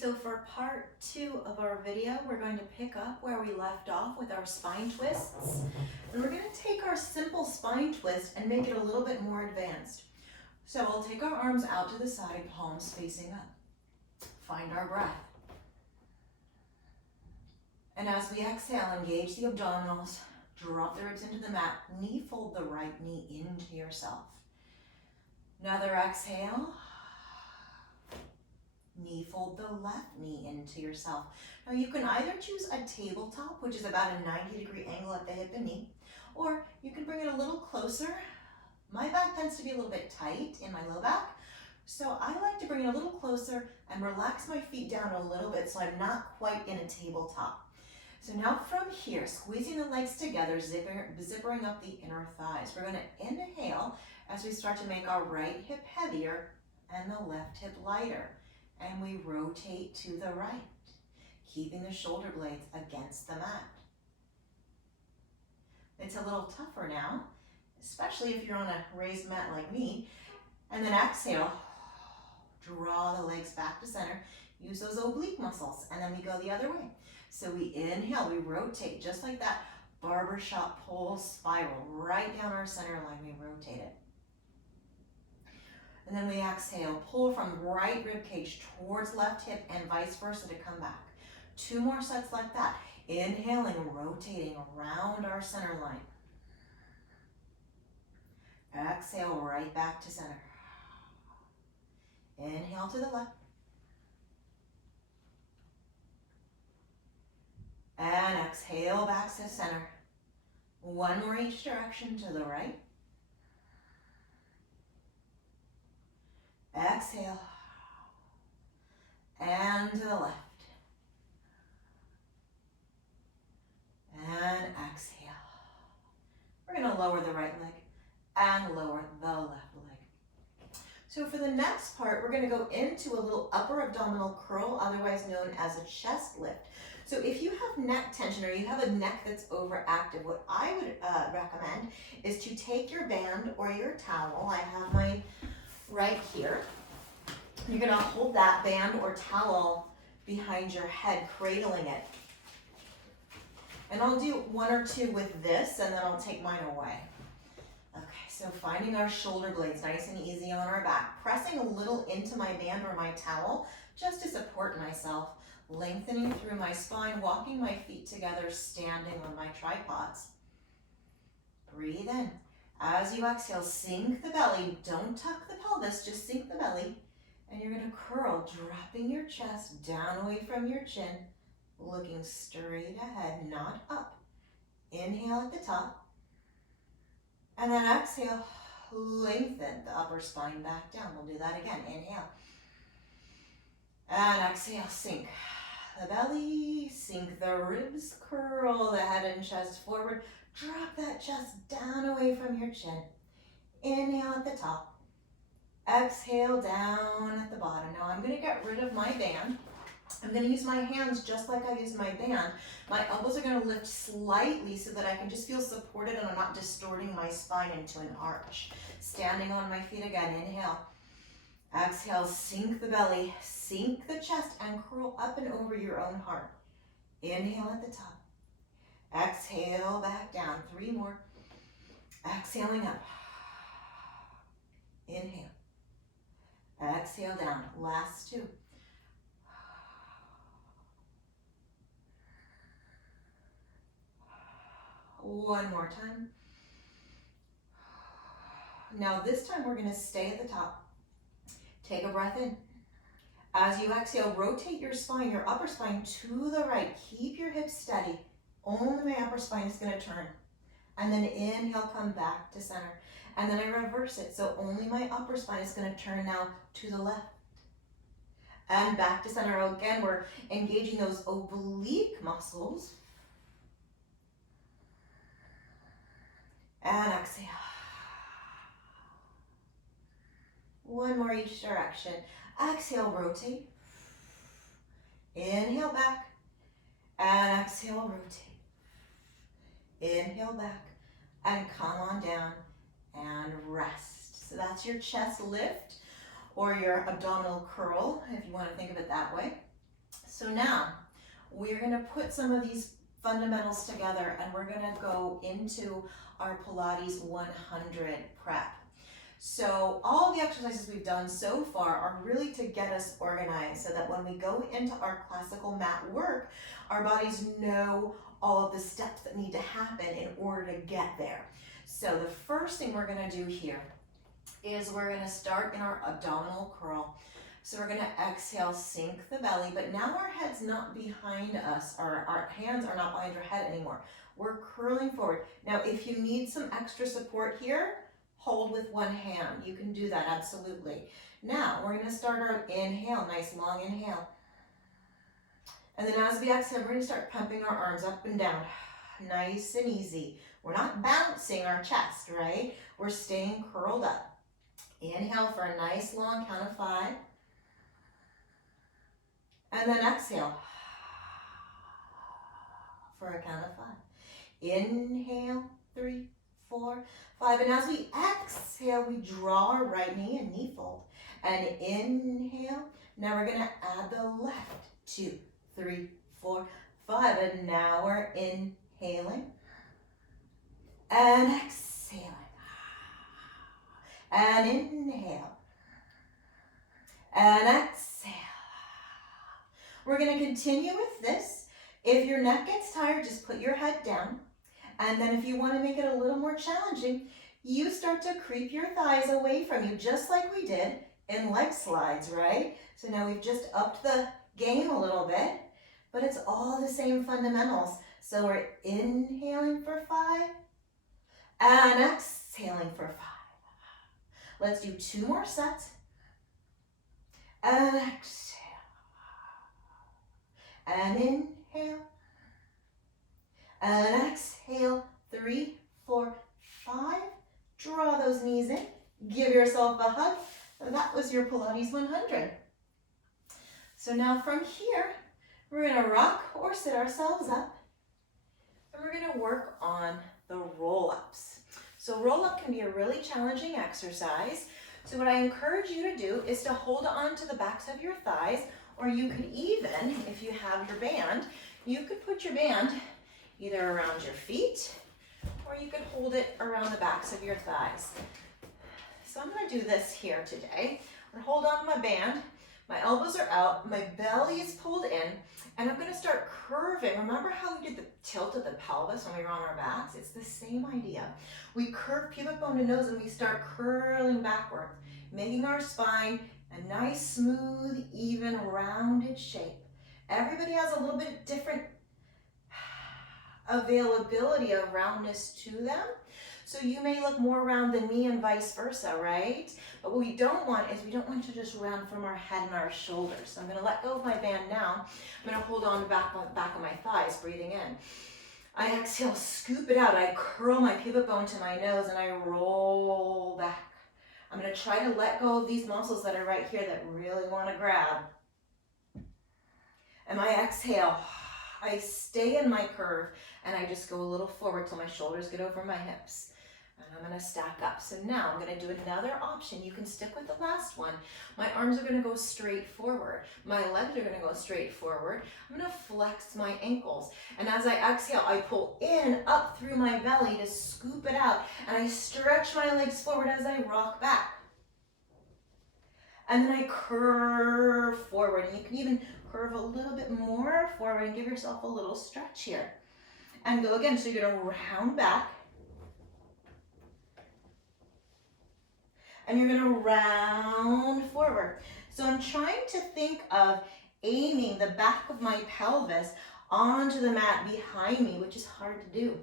So for part 2 of our video, we're going to pick up where we left off with our spine twists. And we're going to take our simple spine twist and make it a little bit more advanced. So we'll take our arms out to the side, palms facing up. Find our breath. And as we exhale, engage the abdominals, drop the ribs into the mat, knee fold the right knee into yourself. Another exhale. Knee fold the left knee into yourself. Now you can either choose a tabletop, which is about a 90-degree angle at the hip and knee, or you can bring it a little closer. My back tends to be a little bit tight in my low back, so I like to bring it a little closer and relax my feet down a little bit so I'm not quite in a tabletop. So now from here, squeezing the legs together, zippering up the inner thighs. We're going to inhale as we start to make our right hip heavier and the left hip lighter. And we rotate to the right, keeping the shoulder blades against the mat. It's a little tougher now, especially if you're on a raised mat like me. And then exhale, draw the legs back to center, use those oblique muscles, and then we go the other way. So we inhale, we rotate just like that barbershop pole spiral, right down our center line, we rotate it. And then we exhale, pull from right rib cage towards left hip and vice versa to come back. 2 more sets like that. Inhaling, rotating around our center line. Exhale, right back to center. Inhale to the left. And exhale back to center. 1 more each direction to the right. Exhale, and to the left, and exhale. We're going to lower the right leg and lower the left leg. So for the next part, we're going to go into a little upper abdominal curl, otherwise known as a chest lift. So if you have neck tension or you have a neck that's overactive, what I would recommend is to take your band or your towel. I have mine right here. You're going to hold that band or towel behind your head, cradling it. And I'll do 1 or 2 with this, and then I'll take mine away. Okay, so finding our shoulder blades nice and easy on our back. Pressing a little into my band or my towel just to support myself. Lengthening through my spine, walking my feet together, standing on my tripods. Breathe in. As you exhale, sink the belly. Don't tuck the pelvis, just sink the belly. And you're going to curl, dropping your chest down away from your chin, looking straight ahead, not up. Inhale at the top. And then exhale, lengthen the upper spine back down. We'll do that again. Inhale. And exhale, sink the belly, sink the ribs, curl the head and chest forward. Drop that chest down away from your chin. Inhale at the top. Exhale down at the bottom. Now I'm going to get rid of my band. I'm going to use my hands just like I use my band. My elbows are going to lift slightly so that I can just feel supported and I'm not distorting my spine into an arch. Standing on my feet again. Inhale. Exhale, sink the belly, sink the chest, and curl up and over your own heart. Inhale at the top. Exhale back down. 3 more. Exhaling up. Inhale. Exhale down. Last 2. One more time. Now this time we're going to stay at the top. Take a breath in. As you exhale, rotate your spine, your upper spine to the right. Keep your hips steady. Only my upper spine is going to turn. And then inhale, come back to center. And then I reverse it. So only my upper spine is going to turn now to the left. And back to center. Again, we're engaging those oblique muscles. And exhale. 1 more each direction. Exhale, rotate. Inhale back. And exhale, rotate. Inhale back. And come on down and rest. So that's your chest lift or your abdominal curl, if you want to think of it that way. So now we're gonna put some of these fundamentals together and we're gonna go into our Pilates 100 prep. So all the exercises we've done so far are really to get us organized so that when we go into our classical mat work, our bodies know all of the steps that need to happen in order to get there. So the first thing we're gonna do here is we're gonna start in our abdominal curl. So we're gonna exhale, sink the belly, but now our head's not behind us, our hands are not behind your head anymore. We're curling forward. Now, if you need some extra support here, hold with one hand. You can do that, absolutely. Now, we're gonna start our inhale, nice long inhale. And then as we exhale, we're gonna start pumping our arms up and down, nice and easy. We're not bouncing our chest, right? We're staying curled up. Inhale for a nice long count of 5. And then exhale for a count of 5. Inhale, 3, 4, 5. And as we exhale, we draw our right knee and knee fold. And inhale. Now we're going to add the left. 2, 3, 4, 5. And now we're inhaling and exhaling. And inhale and exhale. We're going to continue with this. If your neck gets tired, just put your head down. And then if you want to make it a little more challenging, you start to creep your thighs away from you, just like we did in leg slides, right? So now we've just upped the game a little bit, but it's all the same fundamentals. So we're inhaling for 5 and exhaling for 5. Let's do 2 more sets. And exhale. And inhale. And exhale. 3, 4, 5. Draw those knees in. Give yourself a hug. And that was your Pilates 100. So now from here, we're going to rock or sit ourselves up. And we're going to work on the roll-ups. So roll-up can be a really challenging exercise. So what I encourage you to do is to hold on to the backs of your thighs, or you could even, if you have your band, you could put your band either around your feet, or you could hold it around the backs of your thighs. So I'm going to do this here today. I'm going to hold on to my band. My elbows are out, my belly is pulled in, and I'm going to start curving. Remember how we did the tilt of the pelvis when we were on our backs? It's the same idea. We curve pubic bone to nose and we start curling backwards, making our spine a nice, smooth, even, rounded shape. Everybody has a little bit different availability of roundness to them. So you may look more round than me and vice versa, right? But what we don't want is we don't want to just round from our head and our shoulders. So I'm going to let go of my band now. I'm going to hold on to the back of my thighs, breathing in. I exhale, scoop it out. I curl my pubic bone to my nose and I roll back. I'm going to try to let go of these muscles that are right here that really want to grab. And my exhale, I stay in my curve and I just go a little forward till my shoulders get over my hips. And I'm going to stack up. So now I'm going to do another option. You can stick with the last one. My arms are going to go straight forward. My legs are going to go straight forward. I'm going to flex my ankles. And as I exhale, I pull in up through my belly to scoop it out. And I stretch my legs forward as I rock back. And then I curve forward. And you can even curve a little bit more forward and give yourself a little stretch here. And go again. So you're going to round back. And you're going to round forward. So I'm trying to think of aiming the back of my pelvis onto the mat behind me, which is hard to do.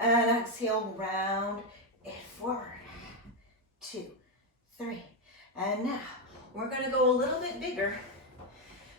And exhale, round it forward. 2, 3. And now we're going to go a little bit bigger.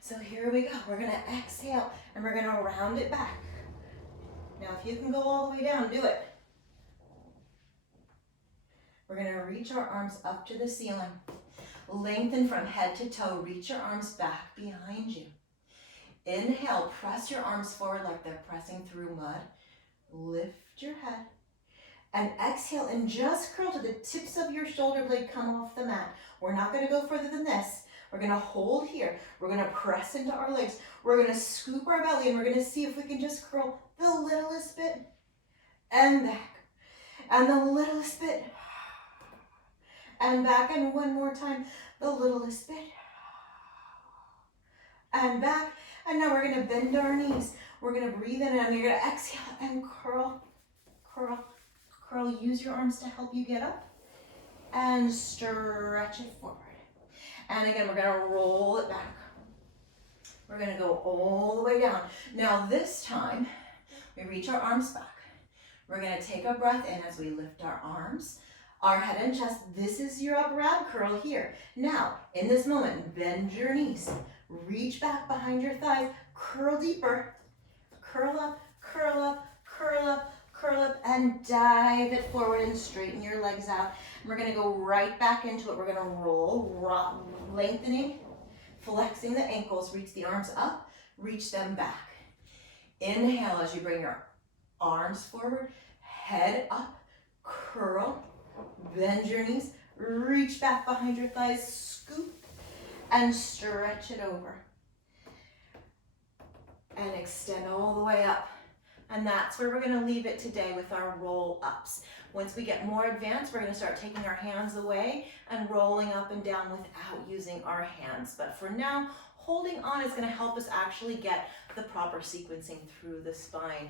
So here we go. We're going to exhale and we're going to round it back. Now if you can go all the way down, do it. We're going to reach our arms up to the ceiling. Lengthen from head to toe. Reach your arms back behind you. Inhale, press your arms forward like they're pressing through mud. Lift your head. And exhale and just curl to the tips of your shoulder blade come off the mat. We're not going to go further than this. We're gonna hold here. We're gonna press into our legs. We're gonna scoop our belly and we're gonna see if we can just curl the littlest bit and back. And the littlest bit and back. And one more time, the littlest bit and back. And now we're gonna bend our knees. We're gonna breathe in and you're gonna exhale and curl, curl, curl. Use your arms to help you get up and stretch it forward. And again, we're gonna roll it back. We're gonna go all the way down. Now this time, we reach our arms back. We're gonna take a breath in as we lift our arms, our head and chest. This is your upper ab curl here. Now, in this moment, bend your knees. Reach back behind your thighs, curl deeper. Curl up, curl up, curl up, curl up, and dive it forward and straighten your legs out. And we're gonna go right back into it. We're gonna roll, rock, lengthening, flexing the ankles, reach the arms up, reach them back. Inhale as you bring your arms forward, head up, curl, bend your knees, reach back behind your thighs, scoop, and stretch it over. And extend all the way up. And that's where we're gonna leave it today with our roll ups. Once we get more advanced, we're gonna start taking our hands away and rolling up and down without using our hands. But for now, holding on is gonna help us actually get the proper sequencing through the spine.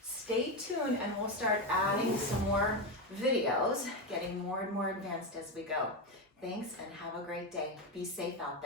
Stay tuned and we'll start adding some more videos, getting more and more advanced as we go. Thanks and have a great day. Be safe out there.